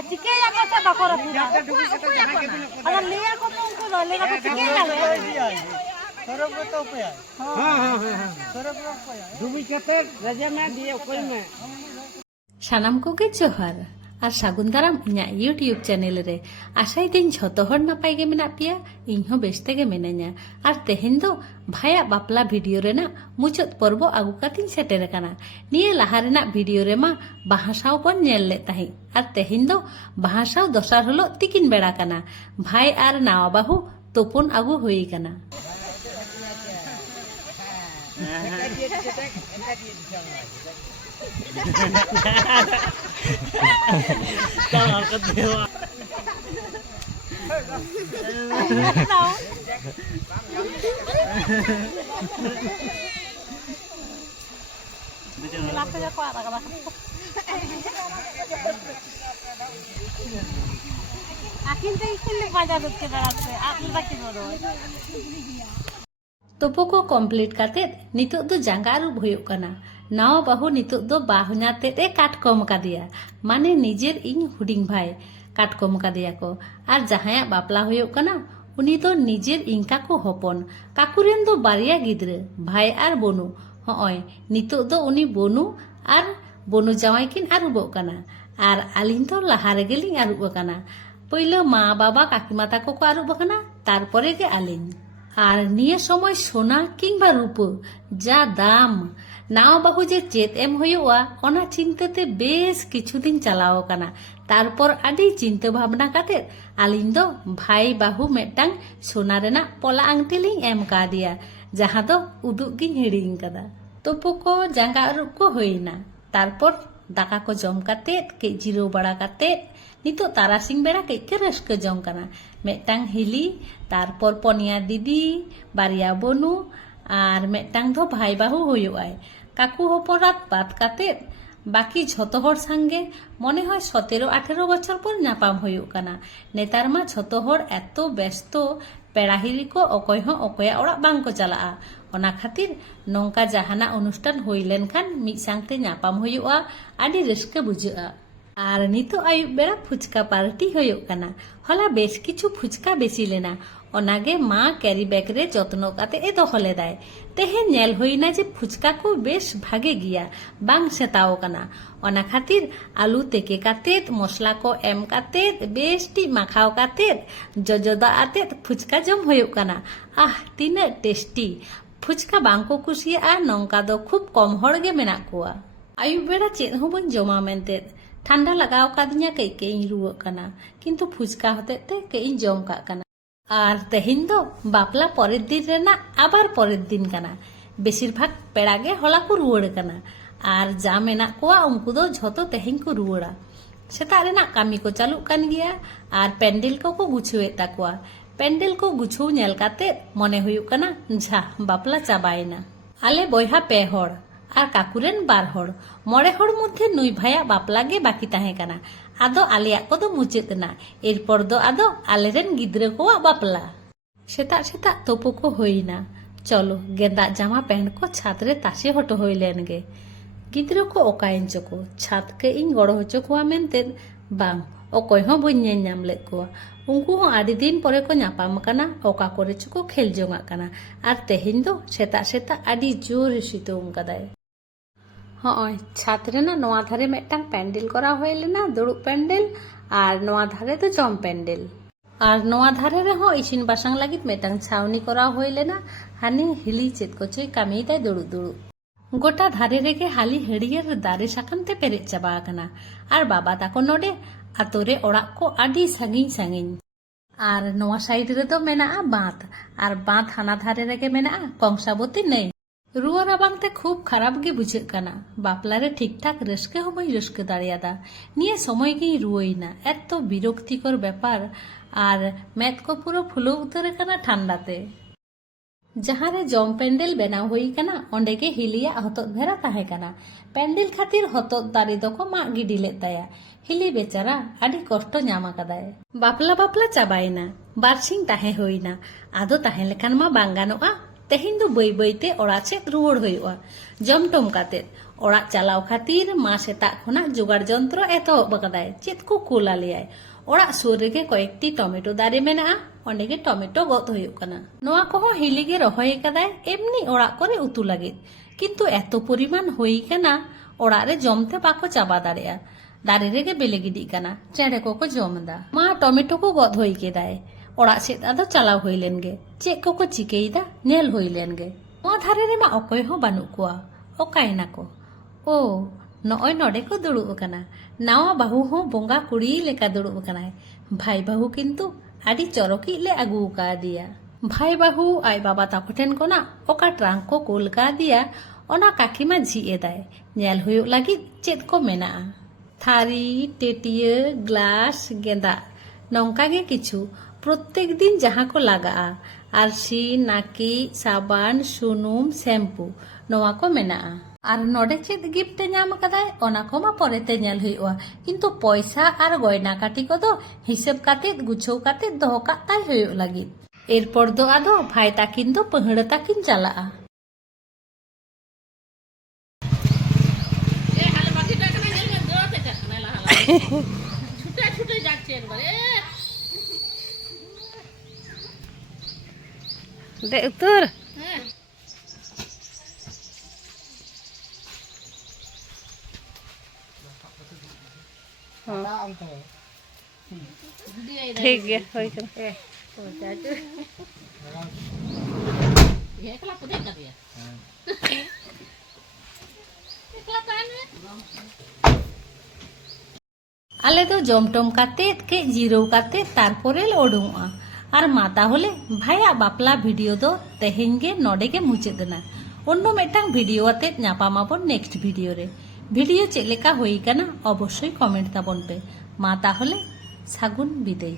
चिकेया कैसे बकोर पूरा अगर लिया को तो उनको लेगा तो चिकेया सरब को तो पे हां सरब को पे डुबी कते रजा में दिए कोई में सानाम कोगे जोहार और सागुन दाराम इना यूट्यूब चैनल रे आशाई दिन झतो हर नापाय गे मेना पिया इन हो बेस्ते गे मेना냐 और तेहेन दो भाया बापला वीडियो रेना मुचाद पर्व आगु कातिन सेटेर काना निये लाहा रेना वीडियो रे मा बाहासाव बन नेल ले ताही और तेहेन दो बाहासाव दसार हलो तिकिन बेड़ा काना भाई और नावा बाहु तोपन आगु होई काना तोपो को कम्प्लीट काते नितो दो जांगा रूप होयो कना नावा बाहु नितो दो बाहुना ते काटकम का दिया माने निजेर इन हुडिंग भाई काटकम का दिया को और जहाया बापला होयो कना उनी तो निजेर इंका को हपन काकुरेन दो बारिया गिद्रे भाई और बोनु हय नितो दो उनी बोनु और बोनु जावाई किन आरुबो कना और आलिन तो लाहा रे गेलिन आरुबो कना पहले मा बाबा काकीमा ताको को आरुबो कना तारपरे गे आलिन और निये समय सोना किंबा रूप जा दाम नाव बाहु जे चेत एम होयोआ ओना चिंताते बेस किछु दिन चलाओ कना तारपर आडी चिंता भावना काते आलिन दो भाई बाहु मेटांग सोना रेना पोला आंगटी लिंग एम का दिया जहां दो उदुग गिन हिडिंग कदा तोपो को जांगा अरुब को होइना तारपर दाका को जम काते के जिरो बड़ा काते नितो तारासिंग बेड़ा के रस्क जम कना मेटांग हिली तारपर पनिया दीदी बारिया बोनु और मेटांग दो भाई बाहु होयोआय काकू हपरात बात काते बाकी झतो हर संगे मने हय 17-18 बछर पर नापाम होयो कना नेतार मा झतो हर एतो व्यस्त पेड़ाहिरी को अकय हो अकया ओड़ा बांग को चलाआ ओना खातिर नोंका जहाना अनुष्ठान होई लेनखान मिद सांगते नापाम होयोआ आडी रस्के बुझाआ और नितो आयुब बेड़ा फुचका पार्टी होयो कना हला बेश किछु फुचका बेसी लेना ओनागे माँ कैरी बैग रे जत्नो काते ए दो हले दाय तेहे नेल होइना जे फुचका को बेश भागे गिया बांग सेताओ कना ओना खातिर आलू तेके काते मसला को एम काते बेशटी माखाओ काते जजदा आते फुचका जम होयो कना आह तीना टेस्टी फुचका बांग को कुसिया नोंका दो खूब कम हड़ गे मेना कोआ आयुब बेड़ा चेद हो बन जमा मेनते ठंडा लगाओ कादिया कई रुआ कना किंतु फुचका होते ते कई जम का कना और तेहिन दो बापला परेर दिन रेना आबार परेर दिन कना बेसिर भाग पेड़ा गे हला को रुआड़ कना और जा मेना कोआ उनको दो झतो तेहिन को रुआड़ा सेता रेना कामी को चालू कान गिया और पेंडल को गुछुए ताकुआ पेंडल को गुछू नेल काते मने हुयु कना झा बापला चाबायना आले बयहा पे हड़ और काकुरेन 2 हड़ 9 हड़ मध्य नुई भाया बापला गे बाकी ताहे कना आदो आलिया को दो मुचेतना एरपर दो आदो आलेरेन गिद्रे को बापला सेता सेता तोपो को होइना चलो गेंदा जामा पैंट को छात रे तासे हटो होइलेन गे गिद्रे को ओकायन चको छात के इन गड़ो होचो को मेनते बांग ओकय हो बइन नाम ले को उनको हो आदि दिन परे को नापाम कना ओका करे चको खेल जोंगा कना और तेहिन दो सेता सेता आदि जोर सितोंग कदाय हाँ छात रेना नोआ धारे मेटांग पेंडल करा होय लेना दुड़ुब पेंडल और नोआ धारे तो जम पेंडल और नोआ धारे रे हो इसिन बासांग लागित मेटांग छावनी करा होय लेना हानि हिली चेत को चोय कामी ताय दुड़ुब दुड़ुब गोटा धारे रेगे हाली हड़ियर दारे साकाम ते पेरेज चाबा कना और बाबा ताको नोडे आतोरे ओड़ा को आडी सागिन सागिन और नोआ साइड रे तो मेना बात और बात हाना धारे रेगे मेना कंसाबती नहीं रुआ राबांगते खूब खराब गे बुझे कना बापला रे ठीक ठाक रस्के हो बई रस्के दाड़ियादा निये समय गे रुइना एतो बिरक्तिकर ब्यापार और मेद को पुरो फुलो उतरे कना ठंडाते जहाँ रे जम पेंडल बेनाव होई कना ओंडे गे हिलिया हतोत भेरा ताहे कना पेंडल खातिर हतोत दारी दको मा गिडी ले ताया हिली बेचारा आडी कष्ट ᱧᱟᱢ कदाय बापला बापला चाबायना बारसिंग ताहे होइना आदो ताहे लेखान मा बांग गानोआ तेहें दो बई बईते ओड़ा सेद रुवाड़ हुयुआ जम टम कातेद ओड़ा चलाव खातिर मा सेता खना जोगाड़ जंत्र एतहब अकादाय चेद को कुला लेयाय ओड़ा सुर रेगे कयेकटी टमेटो दारे मेनाआ ओंडे गे टमेटो गद हुयुग काना नोआ कोहो हिली गे रहय अकादाय एमनी ओड़ा करे उतु लागिद किन्तु एतो परिमाण हुई काना ओड़ा रे जमते बाको चाबा दाड़ेया दारे रेगे बेले गिडिग काना चेड़े कोको जमदा मा टमेटो को गद हुई केदाय ओड़ा सेद आदो चलाव हुई लेन गे चेद कोको चिकेइदा नेल हुई लेन गे नोआ धारे रे मा अकय हो बानुग कोआ ओकायना को ओ नॉय नोडे को दुड़ुब अकाना नावा बाहु हो बोंगा कुड़ी लेका दुड़ुब अकानाय भाई बाहु किन्तु आडी चरकी ले आगु का दिया भाई बाहु आय बाबा ताको ठेन कोना ओका ट्रांक को कुल का दिया ओना काकीमा झी एदाय नेल हुयुग लागिद चेद को मेनाआ थारी टेटिया ग्लास गेंदा नौका गे किछु प्रत्येक दिन जहाँ को लगा आरसी नाकी साबान सुनुम शैम्पू नोआ को मेनाआ और नोडे चेद गिफ्ट नाम कदाय ओना को मा परेते नेल हुयुआ किन्तु पैसा और गयना काटी को दो हिसाब काते गुछाव काते दोहो काताय हुयुग लागिद एरपर दो आदो भाई ताकिन दो पहड़ा ताकिन चलाआ ছুটে ছুটে যাচ্ছে একবারে दे उतर হ্যাঁ ठीक है होई कर একলা তো দেখা দিয়া একলা তাইনে आले दो जमटम कातेद के जिराव कातेद तारपरे ले ओडुंगआ और मा ताहले भाईया बापला भिडियो दो तेहें गे नोडे गे मुचादना अन्य मिदटांग भिडियो आतेद नापामाबन नेक्स्ट भिडियो रे भिडियो चेलेका होई काना अवश्य कमेंट ताबन पे मा ताहले सागुन बिदाय।